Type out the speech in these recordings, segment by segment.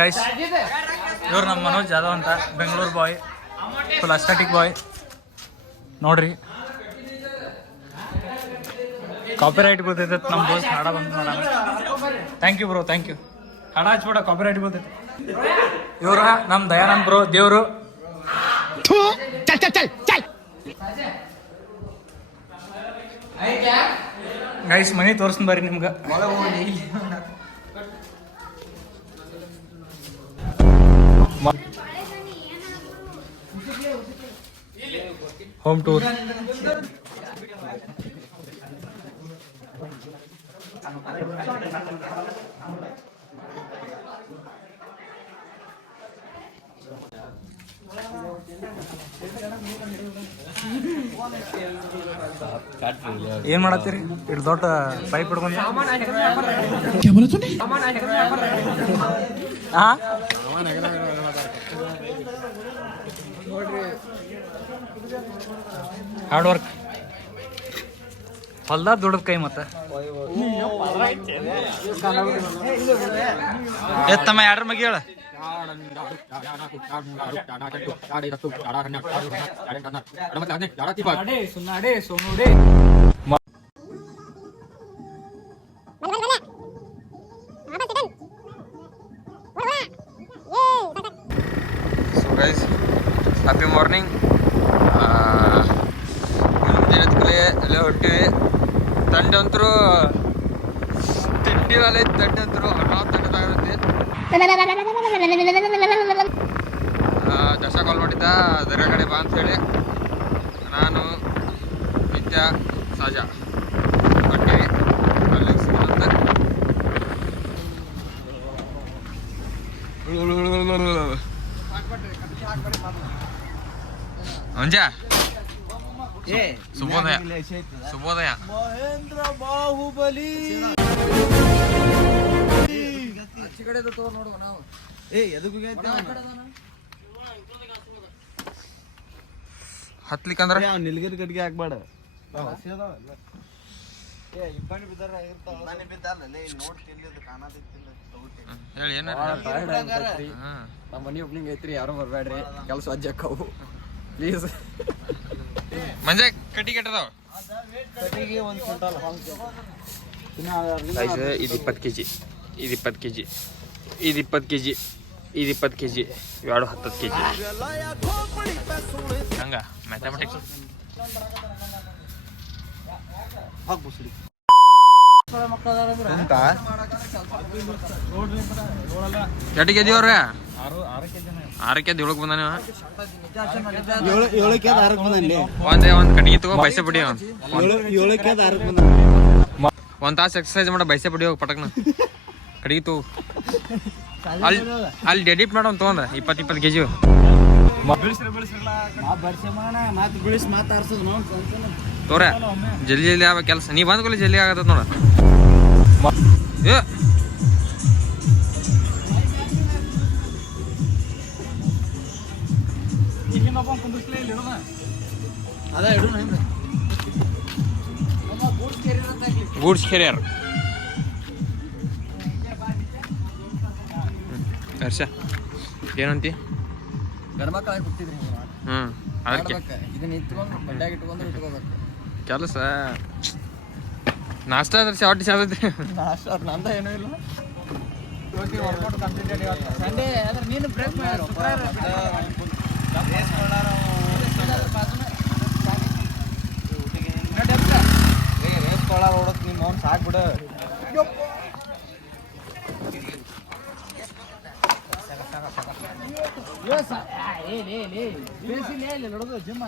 Guys ಇವ್ರು ನಮ್ಮ ಮನೋಜ್ ಜಾಧವ್ ಅಂತ, ಬೆಂಗಳೂರು ಬಾಯ್, ಫುಲ್ ಅಸ್ಟೆಟಿಕ್ ಬಾಯ್ ನೋಡ್ರಿ. ಕಾಪಿರೈಟ್ ಬರ್ತೈತೆ ನಮ್ಮ ದೋಸ್ತ್ ಹಾಡ ಬಂದು ನೋಡೋಣ. Thank you bro, thank you. ಹಾಡ ಹಚ್ಬೇಡ, ಕಾಪಿರೈಟ್ ಬರ್ತೈತೆ. ಇವ್ರ ನಮ್ಮ ದಯಾನಂದ್ ಬ್ರೋ, ದೇವ್ರು. ಗೈಸ್ ಮನಿ ತೋರ್ಸ್ತೀನಿ ಬರ್ರಿ ನಿಮ್ಗೆ. Home tour. ಏನ್ ಮಾಡತ್ತೀರಿ? ಇಷ್ಟು ದೊಡ್ಡ ಪೈಪ್ ಹಿಡ್ಕೊಂಡು ಹಾರ್ಡ್ ವರ್ಕ್, ಹೊಲ್ದಾಗ ದುಡ್ಡದ ಕೈ. ಮತ್ತೆ ಎತ್ತಮ್ಮ ಯಾರ ಮಗಿ ಹೇಳ. Happy morning. ಮುಂದಿನ ಅಲ್ಲೇ ಹೊಟ್ಟಿವಿ. ತಂಡೆ ಅಂತರೂ ತಿಂಡಿ ವಾಲೆ ತಂಡೆ ಅಂತರೂ ತಂಡದಾಗತ್ತೆ. ದರ್ಶ ಕಾಲ್ ಮಾಡಿದ್ದ ದರ್ಗಾ ಕಡೆ ಬಾ ಅಂತ ಹೇಳಿ ನಾನು ನಿತ್ಯ ಸಾಜಾ ಹೊಟ್ಟಿವಿ. ಅಲ್ಲಿ ಸಿಗುವಂತ ಅಂಜಾ ಶುಭೋದಯ. ಶುಭೋದಯ. ಮಹೇಂದ್ರ ಬಾಹುಬಲಿ ನೋಡುವ ನಾವು. ಹತ್ಲಿಕ್ಕಂದ್ರ ನಿಲ್ಗಿರಿ ಕಟ್ಗೆ ಹಾಕ್ಬೇಡ. ಹೇಳಿ ಏನ ನಮ್ಮ ಮನಿ ಓಪನಿಂಗ್ ಐತ್ರಿ, ಯಾರು ಬರ್ಬೇಡ್ರಿ, ಕೆಲಸ ಅಜ್ಜಕ್ಕವು ಪ್ಲೀಸ್. ಮಂಜೆ ಕಟ್ಟಿ ಕಟ್ಟದವ ಇದು 20 kg, ಇದು 20 kg, ಇದು 20 kg, ಇದು 20 kg, ಇವೆರಡು 10 kg. ಹಂಗ ಮ್ಯಾಥಮೆಟಿಕ್ಸ್. ಎಷ್ಟು ಕೆಜಿ ಅವ್ರ? 6 ಕೆಜಿ 7 ಬಂದಾನೆ. ಒಂದ್ ಕಟ್ಟಿಗೆ ತಗೋ, ಬೈಸೆ ಬಿಡಿ. ಒಂದ್ ತಾಸು ಎಕ್ಸರ್ಸೈಸ್ ಮಾಡ, ಬೈಸೆ ಬಿಡಿ ಹೋಗಿ ಪಟಕ್ನ. ಕಟ್ಟಿಗೆ ತಗೋ, ಅಲ್ಲಿ ಡೆಡಿಟ್ ಮಾಡೋನ್ ತಗೊಂಡ 20 kg. ತೋರ ಜಲ್ದಿ ಜಲ್ದಿ ಆಗ ಕೆಲಸ. ನೀ ಬಂದ್ಕೊಳ್ಳಿ ಜಲ್ದಿ ಆಗತ್ತ ನೋಡ. ಗೂಡ್ಸ್ ಕೆರಿಯರ್ ಹರ್ಷ ಏನಂತಿ? ಗರ್ಮಕ್ಕಾಗಿ ಬಿಟ್ಟಿದ್ರಿ. ಅದಕ್ಕೆ ಇದನ್ನ ಇಟ್ಕೊಂಡು ಬಡ್ಡ್ಯಾಗ ಇಟ್ಕೊಂಡು ಇಟ್ಕೋಬೇಕು ಕೆಲಸ. ನಾಷ್ಟ ಅದ್ರ ಶಾರ್ಟ್ ಶಾರ್ಟ್ರಿ. ನಾಷ್ಟ ನಂದ ಏನೂ ಇಲ್ಲ. ಸಂಡೇ ಆದ್ರೆ ನೀನು ಬ್ರೇಕ್ ಮಾಡು. ಓಡಕ್ ನಿಮ್ಮ ಅವ್ನು ಸಾಕ್ಬಿಡ. ನೋಡೋದು ಜಿಮ್ಮ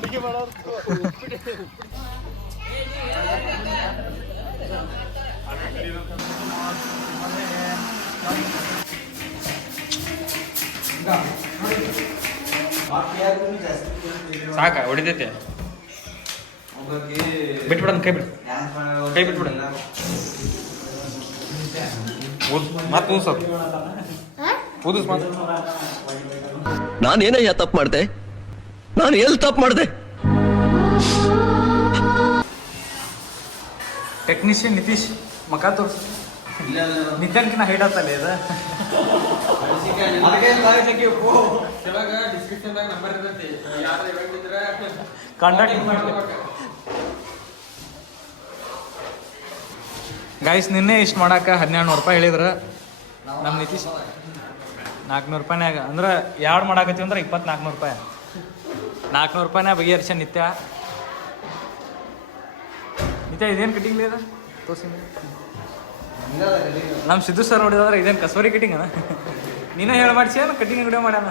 ಅಡಿಗೆ ಮಾಡೋರು. ಸಾಕ ಹೊಡಿತೈತೆ. ಬಿಟ್ಬಿಡ, ಕೈ ಬಿಡು, ಕೈ ಬಿಟ್ಬಿಡ. ಮತ್ತೆ ಊದಿಸ್ ಮಾತು. ನಾನೇನಯ್ಯ ತಪ್ಪು ಮಾಡಿದೆ? ನಾನು ಎಲ್ಲಿ ತಪ್ಪು ಮಾಡಿದೆ? ಟೆಕ್ನಿಷಿಯನ್ ನಿತೀಶ್ ಮಕ ತೋರ್ಸು ನಿತ್ಯನ್ಕಿನ ಹೈಟ್ ಆತಲ್ಲ ಇದು ಕಾಂಟ್ಯಾಕ್ಟ್ ಗೈಸ್ ನಿನ್ನೆ ಇಷ್ಟು ಮಾಡಕ್ಕೆ 1200 ರೂಪಾಯಿ ಹೇಳಿದ್ರು ನಮ್ಮ ನಿತೀಶ್ 400 ರೂಪಾಯಿನಾಗ ಅಂದ್ರೆ ಎರಡು ಮಾಡಾಕತ್ತೀವಿ ಅಂದ್ರೆ 2400 ರೂಪಾಯಿ 400 ರೂಪಾಯಿನಾಗ ಬಗೆಹರಿಸ ನಿತ್ಯ ಇದೇನು ಕಟಿಂಗ್ ಇದೆ ತೋರಿಸಿ ನಮ್ಮ ಸಿದ್ದು ಸರ್ ನೋಡಿದ್ರೆ ಇದೇನು ಕಸೂರಿ ಕಟಿಂಗ್ ಅದ ನೀನೇ ಹೇಳಿ ಮಾಡಿಸಿ ಕಟಿಂಗ್ ವಿಡಿಯೋ ಮಾಡ್ಯಾನ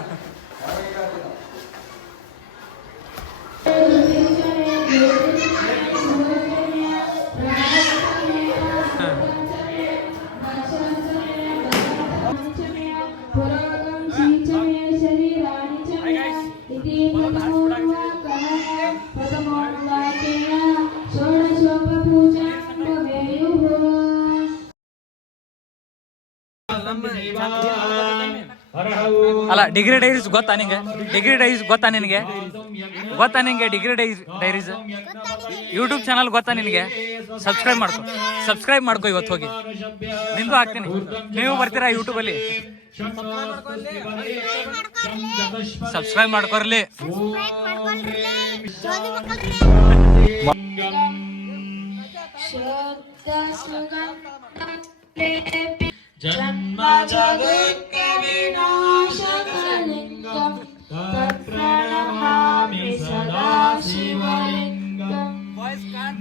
ಅಲ್ಲ ಡಿಗ್ರಿ ಡೈರೀಸ್ ಗೊತ್ತಾ ನಿಂಗೆ ಡಿಗ್ರಿ ಡೈರೀಸ್ ಗೊತ್ತಾ ನಿನಗೆ ಡಿಗ್ರಿ ಡೈರೀಸ್ ಯೂಟ್ಯೂಬ್ ಚಾನಲ್ ಗೊತ್ತಾ ನಿನಗೆ ಸಬ್ಸ್ಕ್ರೈಬ್ ಮಾಡ್ಕೊ ಇವತ್ತು ಹೋಗಿ ನಿಂದು ಹಾಕ್ತೀನಿ ನೀವು ಬರ್ತೀರಾ ಯೂಟ್ಯೂಬಲ್ಲಿ ಸಬ್ಸ್ಕ್ರೈಬ್ ಮಾಡ್ಕೊರ್ಲಿ ಜನ್ಮ ಜಗಕ್ಕೆ ವಿನಾಶಕಲಿಂಗಂ ತತ್ಪ್ರಣಮಾಮಿ ಸದಾ ಶಿವಲಿಂಗಂ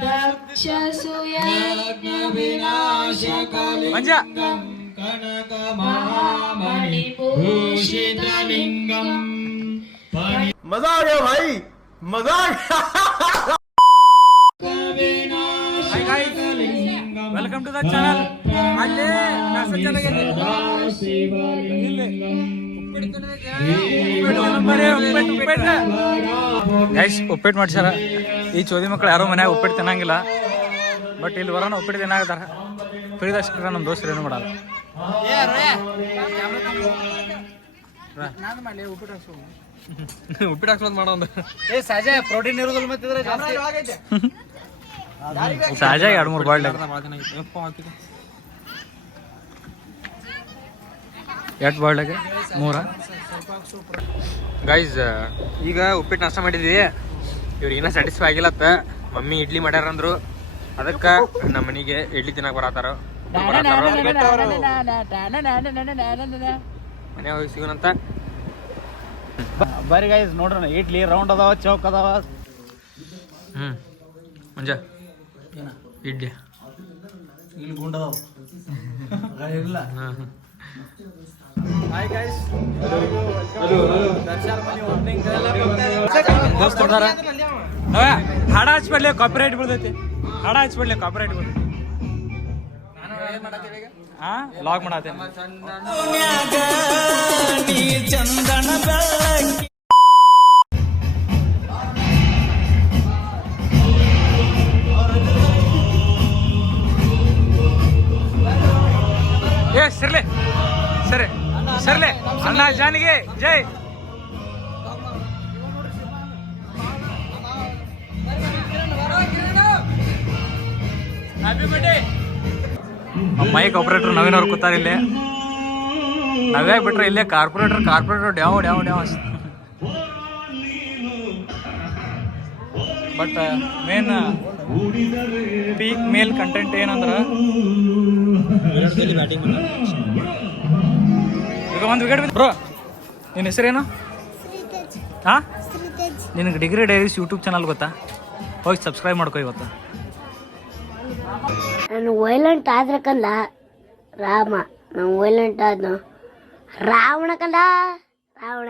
ದಕ್ಷಸೂಯಜ್ಞ ವಿನಾಶಕಲಿಂಗಂ ಕನಕ ಮಹಾಮಣಿ ಭೂಷಿತಲಿಂಗಂ मजा आ गया भाई मजा आ गया welcome to the channel guys ಉಪ್ಪಿಟ್ಟು ಮಾಡ್ಸ್ಯಾರ ಈ ಚೋದಿ ಮಕ್ಕಳು ಯಾರೋ ಮನ್ಯಾಗ ಉಪ್ಪಿಟ್ಟು ತಿನ್ನಂಗಿಲ್ಲ ಬಟ್ ಇಲ್ಲಿ ಬರೋಣ ಉಪ್ಪಿಟ್ಟು ತಿನ್ನಾಗತ್ತಾರ ಪ್ರೀದರ್ಶಕರ ನಮ್ಮ ದೋಸ್ತರು ಏನು ಮಾಡಲ್ಲ ಉಪ್ಪಿಟ್ಟು ಹಾಕ್ಸೋದು ಮಾಡೋ ಸಹಜ ಪ್ರೋಟೀನ್ ಇರೋದಿಲ್ಲ ಮತ್ತಿದ್ರೆ ಸಹಜ 2-3 ಬಾಯ್ಲ್ ಎಷ್ಟು ಬಾಯ್ಲಾಗೆ 3 ಗೈಸ್ ಈಗ ಉಪ್ಪಿಟ್ಟು ನಾಷ್ಟ ಮಾಡಿದ್ವಿ ಇವ್ರಿಗೆ ಇನ್ನೂ ಸ್ಯಾಟಿಸ್ಫೈ ಆಗಿಲ್ಲತ್ತ ಮಮ್ಮಿ ಇಡ್ಲಿ ಮಾಡ್ಯಾರಂದ್ರು ಅದಕ್ಕೆ ನಮ್ಮ ಮನೆಗೆ ಇಡ್ಲಿ ತಿನ್ನಕ್ಕೆ ಬರತ್ತಾರ ಮನೆ ಹೋಗಿ ಸಿಗೋಣಂತ ಬರ್ರಿ ಗೈಸ್ ನೋಡ್ರಿ ಇಡ್ಲಿ ರೌಂಡ್ ಅದಾವ ಚೌಕ್ ಅದಾವ ಮಂಜ ಇಡ್ಲಿ ಇಲ್ಲಿ ಗುಂಡ್ ಅದಾವ ಇಲ್ಲ ಹಾಡ ಹಚ್ಬಿಡ್ಲಿ ಕಾಪಿರೈಟ್ ಬೀಳ್ತೈತಿ ಹಾಡ ಹಚ್ಬಿಡ್ಲಿ ಕಾಪಿರೈಟ್ ಬೀಳ್ತೈತಿ ಹಾ ಲಾಗ್ ಮಾಡತ್ತೇನೆ ಚಂದನ ಬೆಳಕಿ ಸರ್ಲೆ ಸರ್ಲೆ ಅಣ್ಣ ಜಾನಿಗೆ ಜೈ ಮೈಕ್ ಆಪರೇಟರ್ ನವೀನ್ ಅವ್ರು ಕೂತಾರ ಇಲ್ಲಿ ನಾವ್ಯಾಗ ಬಿಟ್ರೆ ಇಲ್ಲೇ ಕಾರ್ಪೊರೇಟರ್ ಡ್ಯಾವ್ ಬಟ್ ಮೇನ್ ಪೀಕ್ ಮೇಲ್ ಕಂಟೆಂಟ್ ಏನಂದ್ರ ಈಗ ಒಂದು ವಿಕೆಟ್ ಬ್ರೋ ನಿನ್ನ ಹೆಸರೇನು ಹಾ ನಿನಗೆ ಡಿಗ್ರಿ ಡೈರೀಸ್ ಯೂಟ್ಯೂಬ್ ಚಾನಲ್ ಗೊತ್ತಾ ಹೋಗಿ ಸಬ್ಸ್ಕ್ರೈಬ್ ಮಾಡ್ಕೋ ಇವತ್ತು ನಾನು ವೈಲೆಂಟ್ ಆದ್ರೆ ಕಂದ ರಾಮ ನಾನು ವೈಲೆಂಟ್ ಆದ್ನು ರಾವಣ ಕಂದ ರಾವಣ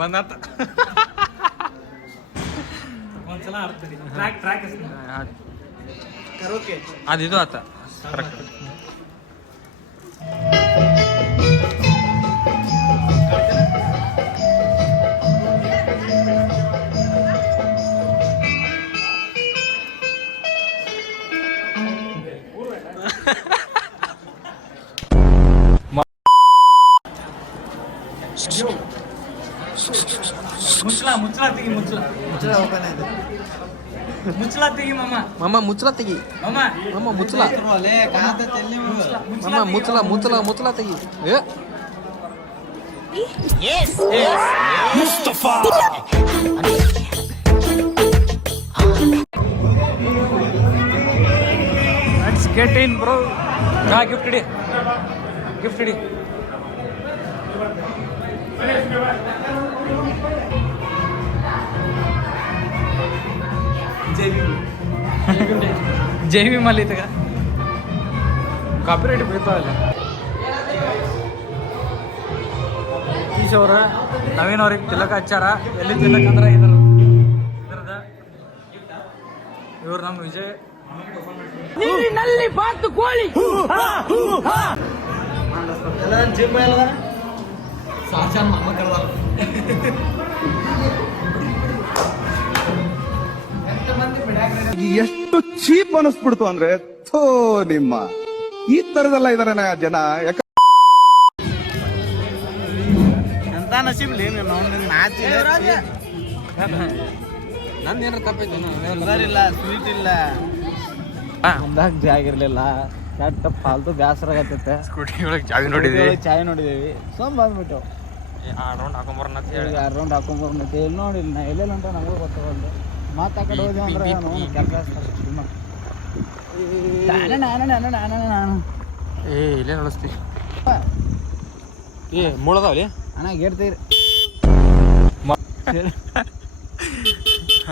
ಬಂದಾತ ಒಂದ್ಸಲ ಟ್ರ್ಯಾಕ್ ಅದಿದು ಆತ ಕರೆಕ್ಟ್ ಮುಂಚಲ ಮುಚ್ಚಳ ತೆಗಿ ಮುಚ್ಚಳ ಮುಚ್ಚಳ ತೆಗಿ ಮಮ್ಮ ಮಮ್ಮ ಮುಚ್ಚಲ ತೆಗಿ ಮಮ್ಮ ಮಮ್ಮ ಮುಚ್ಚಲ ಮಮ್ಮ ಮುಚ್ಚಲ ಮುಚ್ಚಲ ಮುಚ್ಚಲ ತೆಗಿ ಏ let's get in bro gift ಇಡಿ ಗಿಫ್ಟ್ ಇಡಿ ಜೈ ವಿ ಮಲ್ಲಿ ತಗ ಕಾಪಿರೈಟ್ ಬೀಳ್ತಾವಲ್ಲ ಸತೀಶ್ ಅವ್ರ ನವೀನ್ ಅವ್ರಿಗೆ ತಿಲಕ ಹಚ್ಚಾರ ಎಲ್ಲಿ ತಿಲಕ ಅಂದ್ರೆ ಇದ್ರದ ಇವ್ರು ನಮ್ಮ ವಿಜಯ್ ಎಷ್ಟು ಚೀಪ್ ಅನಿಸ್ಬಿಡ್ತು ಅಂದ್ರೆ ಥೋ ನಿಮ್ಮ ಈ ತರದೆಲ್ಲ ಇದಾರೆ ಜನ ಯಾಕ ನಂದೇನಾರ ತಪ್ಪೈತೆ ಸ್ವೀಟ್ ಇಲ್ಲ ಮುಂದಾಗ ಜಾಗ ಇರ್ಲಿಲ್ಲ ಕೆಟ್ಟ ಫಾಲ್ತು ಬೇಸರ ಆಗತ್ತೈತೆ ಸ್ಕೂಟಿ ಒಳಗೆ ಜಾಗ ನೋಡಿದ್ವಿ ಚಾಯ್ ನೋಡಿದೇವಿ ಸೋಮ್ ಬಂದ್ಬಿಟ್ಟು ರೌಂಡ್ ಹಾಕೊಂಬರ್ನ ಅಂತ ಹೇಳಿ 2 ರೌಂಡ್ ಹಾಕೊಂಡ್ಬರ್ನೈತೆ ಎಲ್ಲಿ ನೋಡಿಲ್ಲ ನಾ ಎಲ್ಲೆಲ್ಲ ಅಂತ ನಮಗೂ ಗೊತ್ತಾಗಲ್ಲ ಮತ್ತೆ ಆ ಕಡೆ ಹೋದ್ವಿ ಅಂದ್ರೆ ನಾನು ಏ ಇಲ್ಲೇ ನಡೆಸ್ತಿ ಏ ಮುಳದಾವಲಿ ಅಣ್ಣ ಗೇಡ್ತೀರಿ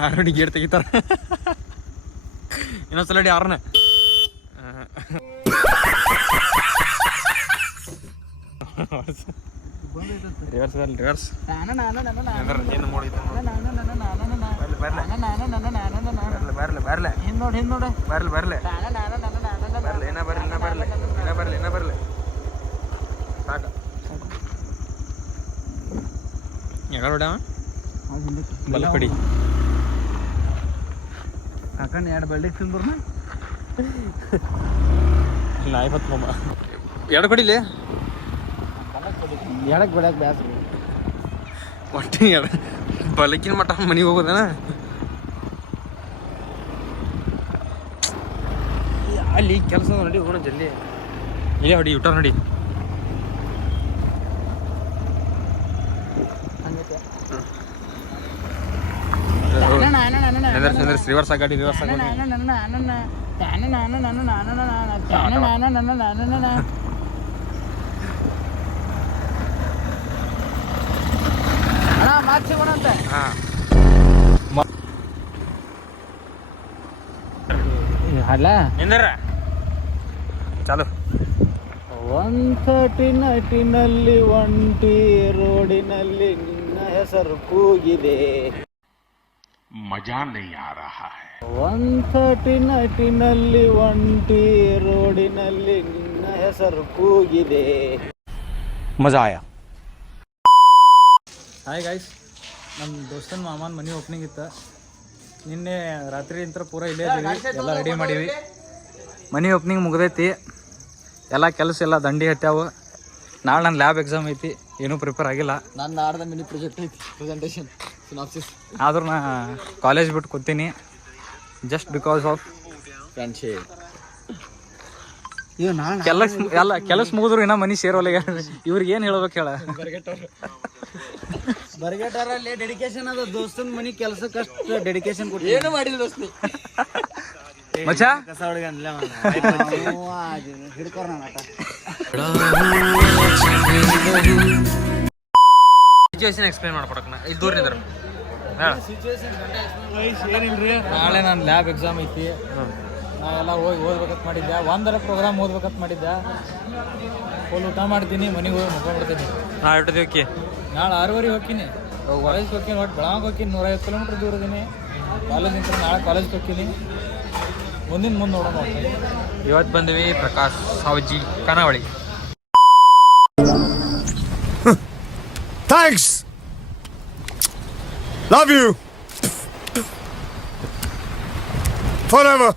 ಆರೋಡಿ ಗೇಟ್ ತೆಗಿತಾರ ಇನ್ನೊಂದ್ಸಲ ಅಡಿ ಆರನೇ ರಿವರ್ಸ್ ರಿವರ್ಸ್ ಏನು ಬರ್ಲೆ ಬರ್ಲೆ ಹಿಂದ್ ನೋಡ ಬರ್ಲೆ ಬರ್ಲೆ ಬರ್ಲೆ ಏನ ಬರ್ಲಿ ಇನ್ನ ಬರ್ಲೆ ಇನ್ನ ಬರ್ಲೆ ಇನ್ನ ಬರ್ಲೆ ಸಾಕ ಯಾರು ಬಲಪಡಿ ಹಾಕೊಂಡು 2 ಬೆಲ್ಡಿಗೆ ತಿಂದ್ರನ ನಾಯಿ ಹೊತ್ತು ಮಮ್ಮ ಎರಡು ಕೊಡಿಲಿ ಎಡಕ್ಕೆ ಬಿಡಕ್ಕೆ ಬ್ಯಾಸ್ರಿ ಒಟ್ಟು ಬಲಕಿನ ಮಟ್ಟ ಮನೆಗೆ ಹೋಗೋದನ ಅಲ್ಲಿ ಕೆಲಸ ನಡಿ ಹೋಗೋಣ ಜಲ್ದಿ ಇಲ್ಲೇ ಹೊಡಿ ಯೂಟರ್ ನೋಡಿ ರಿವರ್ಸ್ ಆಗಾಡಿ ರಿವರ್ಸ್ ಆಗಾಡಿ ಅಲ್ಲ ನಿಂದರ ಚಾಲು 130 ನಟಿನಲ್ಲಿ ಒಂಟಿ ರೋಡಿನಲ್ಲಿ ನಿನ್ನ ಹೆಸರು ಕೂಗಿದೆ ಮಜಾ ನಹೀ ಆ ರಹಾ ಹೈ 130 ನಟಿನಲ್ಲಿ ಒಂಟಿ ರೋಡಿನಲ್ಲಿ ನಿನ್ನ ಹೆಸರು ಕೂಗಿದೆ ಮಜಾ ಆಯಾ ಹಾಯ್ ಗಾಯ್ಸ್ ನಮ್ಮ ದೋಸ್ತನ ಮಾಮನ ಮನೆ ಓಪನಿಂಗ್ ಇತ್ತು ನಿನ್ನೆ ರಾತ್ರಿ ಅಂತ ಪೂರ ಇಲ್ಲೇ ಇದೀವಿ ಎಲ್ಲ ರೆಡಿ ಮಾಡೀವಿ ಮನೆ ಓಪನಿಂಗ್ ಮುಗ್ದೈತಿ ಎಲ್ಲ ಕೆಲಸ ಎಲ್ಲ ದಂಡಿ ಹತ್ಯಾವು ನಾಳೆ ನನ್ನ ಲ್ಯಾಬ್ ಎಕ್ಸಾಮ್ ಐತಿ ಏನೂ ಪ್ರಿಪೇರ್ ಆಗಿಲ್ಲ ನನ್ನ ಆಡ್ದ ಮಿನಿ ಪ್ರಾಜೆಕ್ಟ್ ಐತಿ ಪ್ರೆಸೆಂಟೇಷನ್ ಸಿನಾಪ್ಸಿಸ್ ಆದ್ರೂ ನಾ ಕಾಲೇಜ್ ಬಿಟ್ಟು ಕೂತೀನಿ ಜಸ್ಟ್ ಬಿಕಾಸ್ ಆಫ್ ಫ್ರೆಂಡ್ಶಿಪ್ ಕೆಲಸ ಮುಗಿದ್ರು ಇನ್ನೂ ಮನೆ ಸೇರೋಲ್ಲ ಇವ್ರಿಗೆ ಏನು ಹೇಳ್ಬೇಕು ಹೇಳ ಬರ್ಗೆಟರಲ್ಲಿ ಡೆಡಿಕೇಶನ್ ಅದ ದೋಸ್ತನ ಮನಿ ಕೆಲಸಕ್ಕಷ್ಟು ಡೆಡಿಕೇಶನ್ ಕೊಟ್ಟು ಏನು ಮಾಡಿಲ್ಲ ದೋಸ್ತಿ ಮಚ್ಚಾ ಕಸ ಹುಡುಗನ್ಲ ಹಿಡ್ಕೋರ ಸಿಚುವೇಶನ್ ಎಕ್ಸ್ಪ್ಲೇನ್ ಮಾಡ್ಕೊಡಕ್ಕೆ ಇದು ದೂರ ನಿಂದ್ರ ಏನಿಲ್ರಿ ನಾಳೆ ನಾನು ಲ್ಯಾಬ್ ಎಕ್ಸಾಮ್ ಐತಿ ನಾ ಎಲ್ಲ ಹೋಗಿ ಓದ್ಬೇಕಂತ ಮಾಡಿದ್ದೆ ಒಂದರ ಪ್ರೋಗ್ರಾಮ್ ಓದ್ಬೇಕಂತ ಮಾಡಿದ್ದೆ ಫುಲ್ ಊಟ ಮಾಡ್ತೀನಿ ಮನೆಗೆ ಹೋಗಿ ಮುಗ್ಕೊಂಡ್ಬಿಡ್ತೀನಿ ನಾಳೆ ಇಟ್ಟಿದ್ದೀವಿ ನಾಳೆ 6:30 ಹೋಗ್ತೀನಿ ಕಾಲೇಜ್ಗೆ ಹೋಗ್ತೀನಿ ಒಟ್ಟು ಬೆಳಗ್ಗೆ ಹೋಗ್ತೀನಿ 150 ಕಿಲೋಮೀಟ್ರ್ ದೂರ ಇದೀನಿ ಕಾಲೇಜಿಂದ ನಾಳೆ ಕಾಲೇಜ್ಗೆ ಹೋಗ್ತೀನಿ ಮುಂದೆ ನೋಡೋಣ ಇವತ್ತು ಬಂದ್ವಿ ಪ್ರಕಾಶ್ ಸಾವಜಿ ಖಾನಾವಳಿ thanks love you for ever